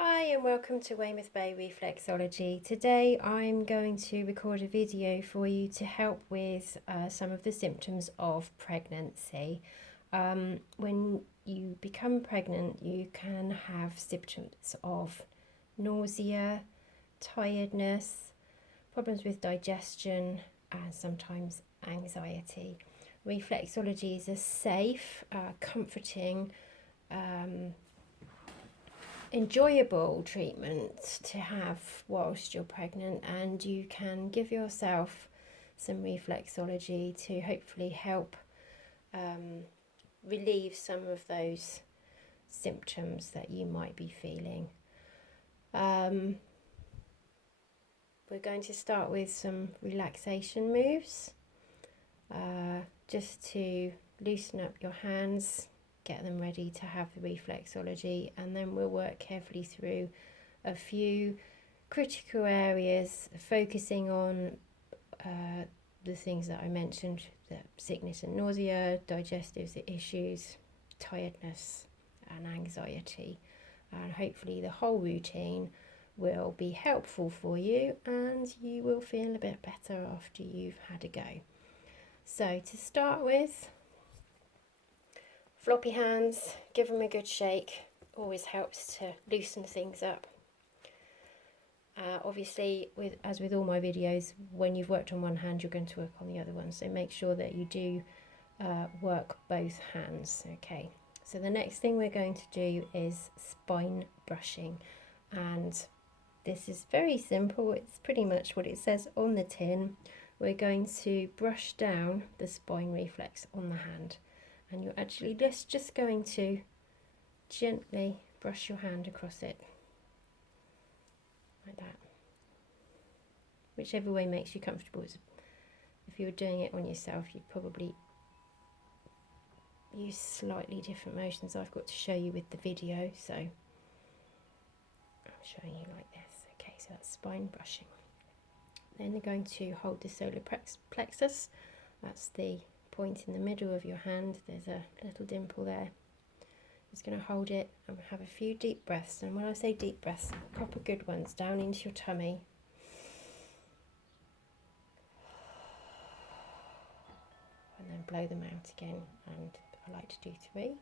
Hi and welcome to Weymouth Bay Reflexology. Today I'm going to record a video for you to help with some of the symptoms of pregnancy. When you become pregnant, you can have symptoms of nausea, tiredness, problems with digestion, and sometimes anxiety. Reflexology is a safe, comforting, enjoyable treatment to have whilst you're pregnant, and you can give yourself some reflexology to hopefully help relieve some of those symptoms that you might be feeling. We're going to start with some relaxation moves just to loosen up your hands, get them ready to have the reflexology, and then we'll work carefully through a few critical areas, focusing on the things that I mentioned: the sickness and nausea, digestive issues, tiredness and anxiety, and hopefully the whole routine will be helpful for you and you will feel a bit better after you've had a go. So to start with, floppy hands, give them a good shake, always helps to loosen things up. Obviously, as with all my videos, when you've worked on one hand, you're going to work on the other one. So make sure that you do work both hands. Okay, so the next thing we're going to do is spine brushing. And this is very simple. It's pretty much what it says on the tin. We're going to brush down the spine reflex on the hand. And you're actually just going to gently brush your hand across it. Like that. Whichever way makes you comfortable. If you were doing it on yourself, you'd probably use slightly different motions I've got to show you with the video, so I'm showing you like this. Okay, so that's spine brushing. Then you're going to hold the solar plexus. That's the point in the middle of your hand. There's a little dimple there. Just going to hold it and have a few deep breaths. And when I say deep breaths, proper good ones, down into your tummy. And then blow them out again. And I like to do 3.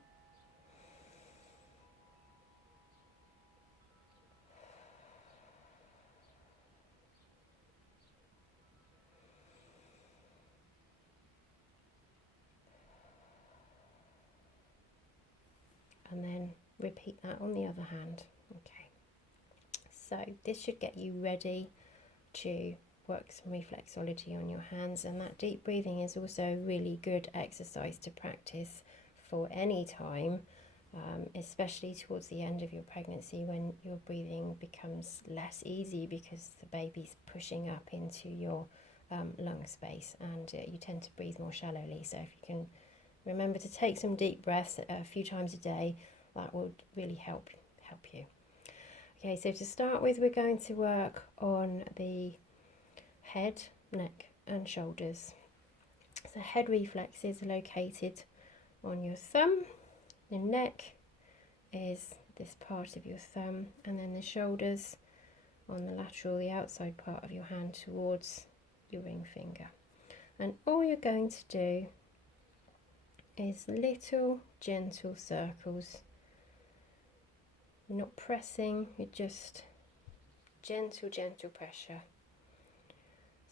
And then repeat that on the other hand. Okay, so this should get you ready to work some reflexology on your hands, and that deep breathing is also a really good exercise to practice for any time, especially towards the end of your pregnancy when your breathing becomes less easy because the baby's pushing up into your lung space, and you tend to breathe more shallowly. So if you can remember to take some deep breaths a few times a day, that will really help you. Okay, so to start with, we're going to work on the head, neck and shoulders. So head reflexes are located on your thumb, the neck is this part of your thumb, and then the shoulders on the lateral, the outside part of your hand towards your ring finger. And all you're going to do is little gentle circles. You're not pressing, you're just gentle pressure.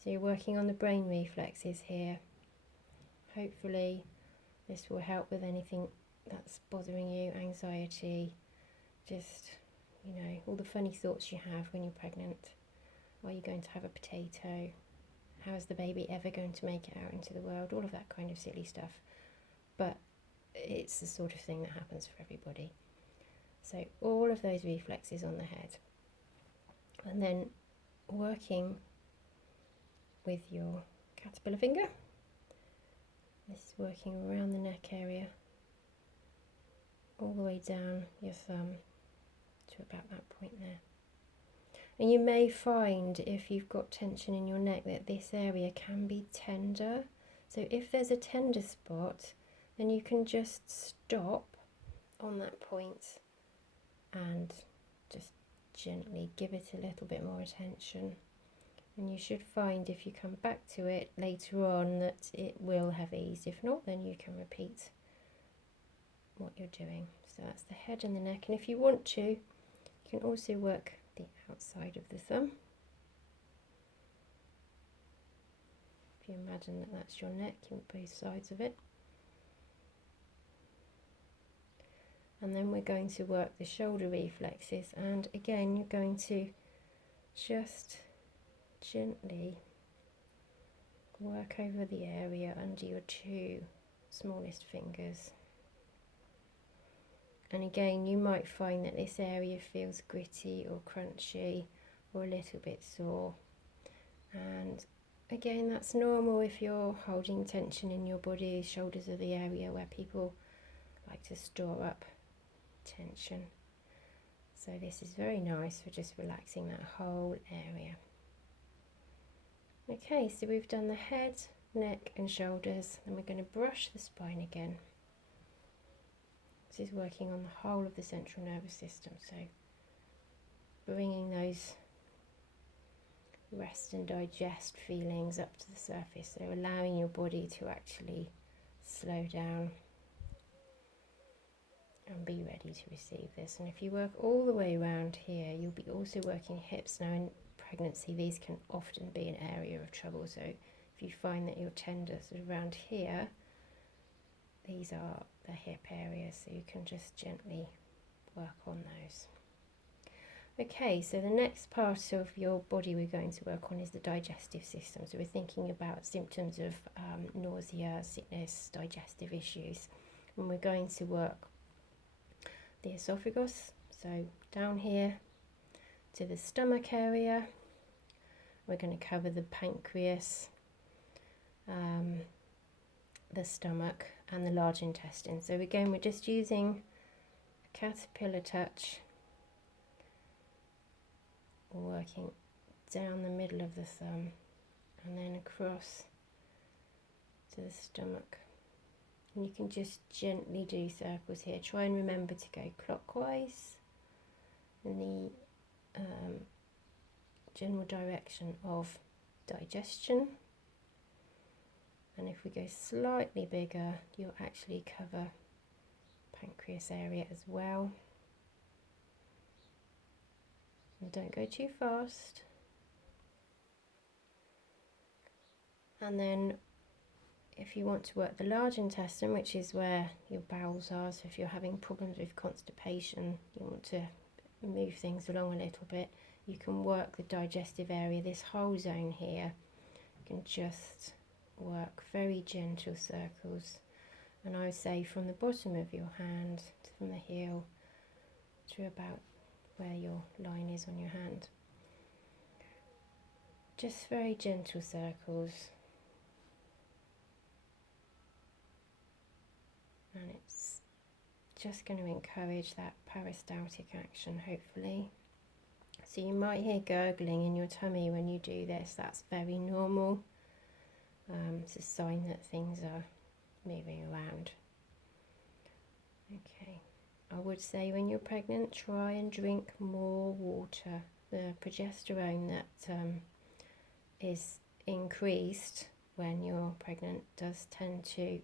So you're working on the brain reflexes here. Hopefully this will help with anything that's bothering you, anxiety, just, all the funny thoughts you have when you're pregnant. Are you going to have a potato? How is the baby ever going to make it out into the world? All of that kind of silly stuff. But it's the sort of thing that happens for everybody. So all of those reflexes on the head. And then working with your caterpillar finger. This is working around the neck area, all the way down your thumb to about that point there. And you may find, if you've got tension in your neck, that this area can be tender. So if there's a tender spot, then you can just stop on that point and just gently give it a little bit more attention. And you should find if you come back to it later on that it will have eased. If not, then you can repeat what you're doing. So that's the head and the neck. And if you want to, you can also work the outside of the thumb. If you imagine that that's your neck, you want both sides of it. And then we're going to work the shoulder reflexes. And again, you're going to just gently work over the area under your two smallest fingers. And again, you might find that this area feels gritty or crunchy or a little bit sore. And again, that's normal if you're holding tension in your body. Shoulders are the area where people like to store up tension. So this is very nice for just relaxing that whole area. Okay, so we've done the head, neck and shoulders, and we're going to brush the spine again. This is working on the whole of the central nervous system, so bringing those rest and digest feelings up to the surface, so allowing your body to actually slow down and be ready to receive this. And if you work all the way around here, you'll be also working hips. Now in pregnancy, these can often be an area of trouble, so if you find that you're tender sort of around here, these are the hip areas, so you can just gently work on those. Okay, so the next part of your body we're going to work on is the digestive system. So we're thinking about symptoms of nausea, sickness, digestive issues, and we're going to work the esophagus, so down here to the stomach area. We're going to cover the pancreas, the stomach and the large intestine. So again, we're just using a caterpillar touch, working down the middle of the thumb and then across to the stomach. And you can just gently do circles here. Try and remember to go clockwise in the general direction of digestion. And if we go slightly bigger, you'll actually cover pancreas area as well. And don't go too fast. And then if you want to work the large intestine, which is where your bowels are, so if you're having problems with constipation, you want to move things along a little bit, you can work the digestive area, this whole zone here. You can just work very gentle circles, and I would say from the bottom of your hand to from the heel to about where your line is on your hand. Just very gentle circles. And it's just going to encourage that peristaltic action, hopefully. So you might hear gurgling in your tummy when you do this. That's very normal. It's a sign that things are moving around. Okay, I would say when you're pregnant, try and drink more water. The progesterone that is increased when you're pregnant does tend to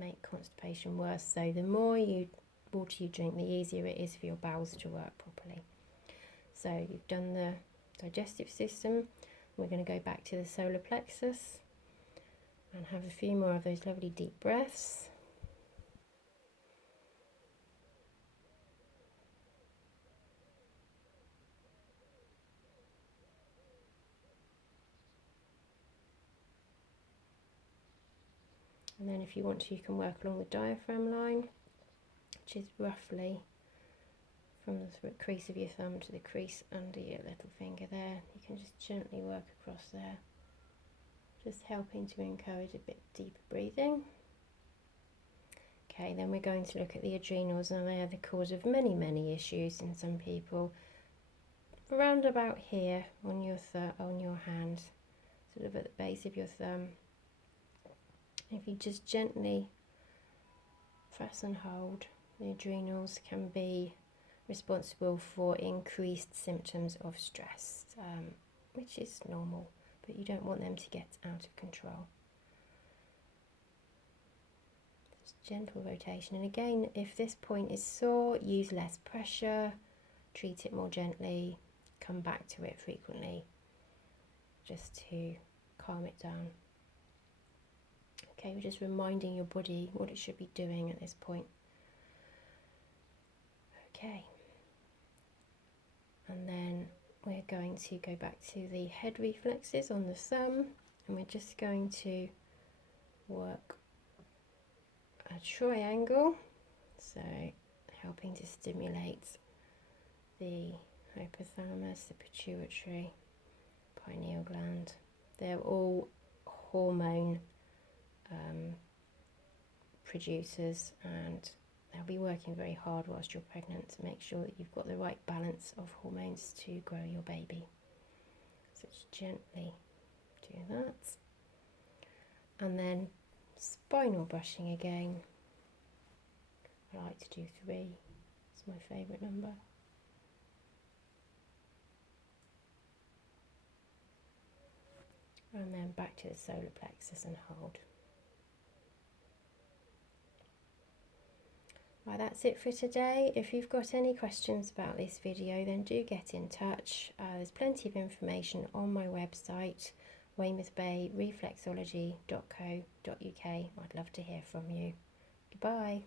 make constipation worse. So the more water you drink, the easier it is for your bowels to work properly. So you've done the digestive system. We're going to go back to the solar plexus and have a few more of those lovely deep breaths. And then if you want to, you can work along the diaphragm line, which is roughly from the crease of your thumb to the crease under your little finger there. You can just gently work across there, just helping to encourage a bit deeper breathing. Okay, then we're going to look at the adrenals, and they are the cause of many, many issues in some people. Around about here on your hand, sort of at the base of your thumb. If you just gently press and hold, the adrenals can be responsible for increased symptoms of stress, which is normal, but you don't want them to get out of control. Just gentle rotation, and again, if this point is sore, use less pressure, treat it more gently, come back to it frequently just to calm it down. Okay, we're just reminding your body what it should be doing at this point. Okay, and then we're going to go back to the head reflexes on the thumb, and we're just going to work a triangle, so helping to stimulate the hypothalamus, the pituitary, pineal gland. They're all hormone producers, and they'll be working very hard whilst you're pregnant to make sure that you've got the right balance of hormones to grow your baby. So just gently do that. And then spinal brushing again. I like to do 3, it's my favourite number. And then back to the solar plexus and hold. Right, that's it for today. If you've got any questions about this video, then do get in touch. There's plenty of information on my website, weymouthbayreflexology.co.uk. I'd love to hear from you. Goodbye.